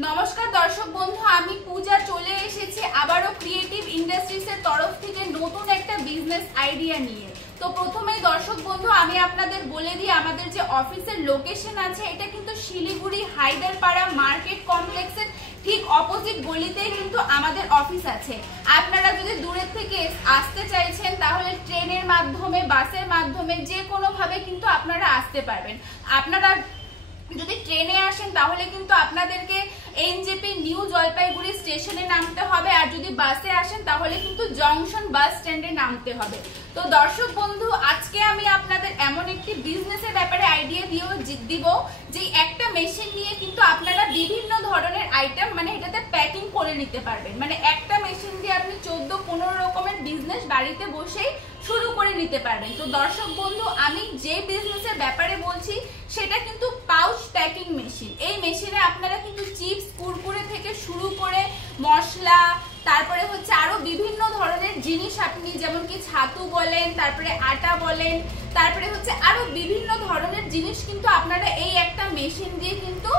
নমস্কার দর্শক বন্ধু, আমি পূজা চলে এসেছি আবারও ক্রিয়েটিভ ইন্ডাস্ট্রিজ এর তরফ থেকে নতুন একটা বিজনেস আইডিয়া নিয়ে। তো প্রথমেই দর্শক বন্ধু আমি আপনাদের বলে দিই, আমাদের যে অফিসের লোকেশন আছে এটা কিন্তু শিলিগুড়ি হায়দারপাড়া মার্কেট কমপ্লেক্সের ঠিক অপোজিট গলিতেই কিন্তু আমাদের অফিস আছে। আপনারা যদি দূরের থেকে আসতে চাইছেন তাহলে ট্রেনের মাধ্যমে, বাসের মাধ্যমে যে কোনো ভাবে কিন্তু আপনারা আসতে পারবেন। আপনারা যদি ট্রেনে আসেন তাহলে কিন্তু আপনাদেরকে এনজেপি নিউ জলপাইগুড়ি স্টেশনে নামতে হবে, আর যদি বাসে আসেন তাহলে কিন্তু জংশন বাস স্ট্যান্ডে নামতে হবে। তো দর্শক বন্ধু, আজকে আমি আপনাদের এমন একটি বিজনেসের ব্যাপারে আইডিয়া দিব যে একটা মেশিন নিয়ে কিন্তু আপনারা বিভিন্ন ধরনের আইটেম এটাতে প্যাকিং করে নিতে পারবেন। একটা মেশিন দিয়ে আপনি 14-15 রকমের বিজনেস বাড়িতে বসেই শুরু করে নিতে পারবেন। তো দর্শক বন্ধু, আমি যে বিজনেসের ব্যাপারে বলছি সেটা কিন্তু পাউচ প্যাকিং মেশিন। এই মেশিনে আপনারা কিন্তু চিপস, কুরকুরে থেকে শুরু করে মশলা, তারপরে হচ্ছে আরো বিভিন্ন ধরনের জিনিস, আপনি যেমন কি ছাতু বলেন, তারপরে আটা বলেন, তারপরে হচ্ছে আরো বিভিন্ন ধরনের জিনিস কিন্তু আপনারা এই একটা মেশিন দিয়ে কিন্তু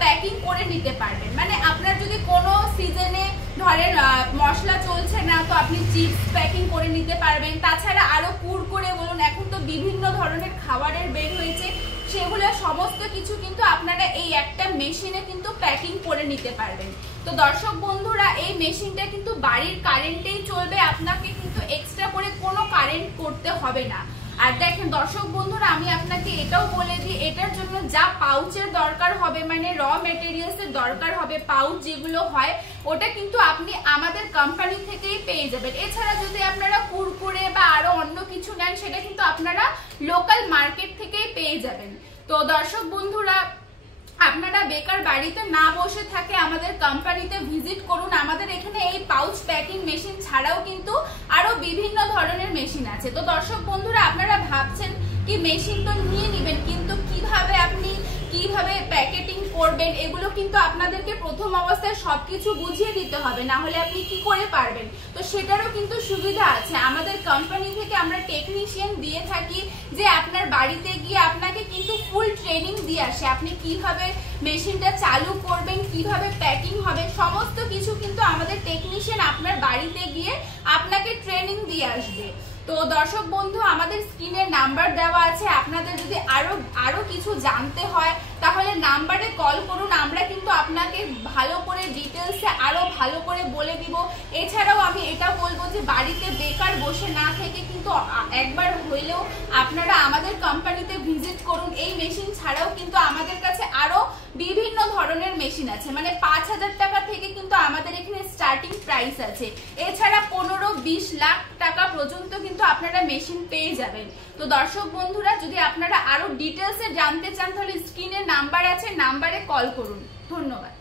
প্যাকিং করে নিতে পারবেন। আপনার যদি কোনো সিজনে ধরেন মশলা চলছে না, তো আপনি চিপস প্যাকিং করে নিতে পারবেন। তাছাড়া আরো কুরকুরে বলুন, এখন তো বিভিন্ন ধরনের খাবারের বের হয়েছে, সেগুলো সমস্ত কিছু কিন্তু আপনারা এই একটা মেশিনে কিন্তু প্যাকিং করে নিতে পারবেন। তো দর্শক বন্ধুরা, এই মেশিনটা কিন্তু বাড়ির কারেন্টেই চলবে, আপনাকে কিন্তু এক্সট্রা করে কোনো কারেন্ট করতে হবে না। আর দেখেন দর্শক বন্ধুরা, আমি আপনাকে এটাও বলে দিই, এটার জন্য যা পাউচের দরকার হবে, র মেটেরিয়ালস এর দরকার হবে, পাউচ যেগুলো হয় ওটা কিন্তু আপনি আমাদের কোম্পানি থেকেই পেয়ে যাবেন। এছাড়া যদি আপনারা কুরকুরে বা আরো অন্য কিছু নেন সেটা কিন্তু আপনারা লোকাল মার্কেট থেকেই পেয়ে যাবেন। তো দর্শক বন্ধুরা, আপনারা বেকার বাড়িতে না বসে থাকে আমাদের কোম্পানিতে ভিজিট করুন। আমাদের এখানে এই পাউচ প্যাকিং মেশিন ছাড়াও কিন্তু আরো বিভিন্ন ধরনের মেশিন আছে। তো দর্শক বন্ধুরা, আপনারা ভাবছেন কি মেশিন তো নিয়ে নেবেন, কিন্তু কিভাবে প্যাকেটিং করবেন এগুলো কিন্তু আপনাদেরকে প্রথম অবস্থায় সবকিছু বুঝিয়ে দিতে হবে, না হলে আপনি কি করে পারবেন। তো সেটারও কিন্তু সুবিধা আছে, আমাদের কোম্পানি থেকে আমরা টেকনিশিয়ান দিয়ে থাকি যে আপনার বাড়িতে গিয়ে আপনাকে কিন্তু ফুল ট্রেনিং দিয়ে আসে, আপনি কিভাবে মেশিনটা চালু করবেন, কিভাবে প্যাকিং হবে, সমস্ত কিছু কিন্তু আমাদের টেকনিশিয়ান আপনার বাড়িতে গিয়ে আপনাকে ট্রেনিং দিয়ে আসবে। তো দর্শক বন্ধু, আমাদের স্ক্রিনে নাম্বার দেওয়া আছে, আপনাদের যদি আরো কিছু জানতে হয় তাহলে নাম্বারে কল করুন, আমরা কিন্তু আপনাকে ভালো করে ডিটেলসে আরো ভালো করে বলে দিব। এছাড়াও আমি এটা বলবো যে বাড়িতে বেকার বসে না থেকে কিন্তু একবার হইলেও আপনারা আমাদের কোম্পানিতে ভিজিট করুন। এই মেশিন ছাড়াও কিন্তু আমাদের কাছে আরো বিভিন্ন ধরনের মেশিন আছে, 5,000 টাকা থেকে কিন্তু আমাদের এখানে স্টার্টিং প্রাইস আছে। এছাড়া 15-20 লাখ টাকা পর্যন্ত কিন্তু আপনারা মেশিন পেয়ে যাবেন। তো দর্শক বন্ধুরা, যদি আপনারা আরো ডিটেলসে জানতে চান তাহলে স্ক্রিনে নাম্বার আছে, নাম্বারে কল করুন। ধন্যবাদ।